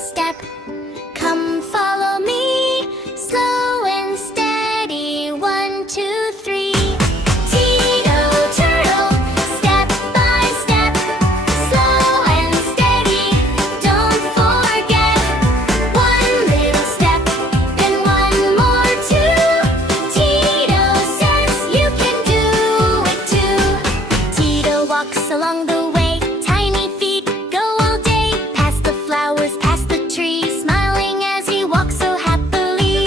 step. Come follow me, slow and steady. 1, 2, 3. Tito Turtle, step by step, slow and steady. Don't forget. 1 little step and 1 more too. Tito says you can do it too. Tito walks along the way, tiny feet go all day, past the flowers, past the trees, smiling as he walks so happily.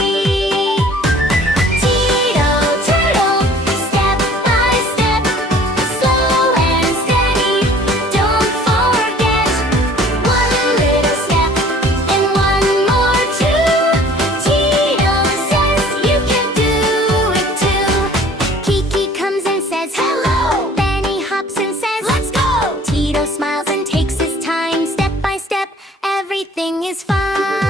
Tito Turtle, step by step, slow and steady. Don't forget. 1 little step and 1 more too. Tito says you can do it too. Kiki comes and says hello. Benny hops and says let's go. Tito smiles and takes his time. Step by step, everything is fine.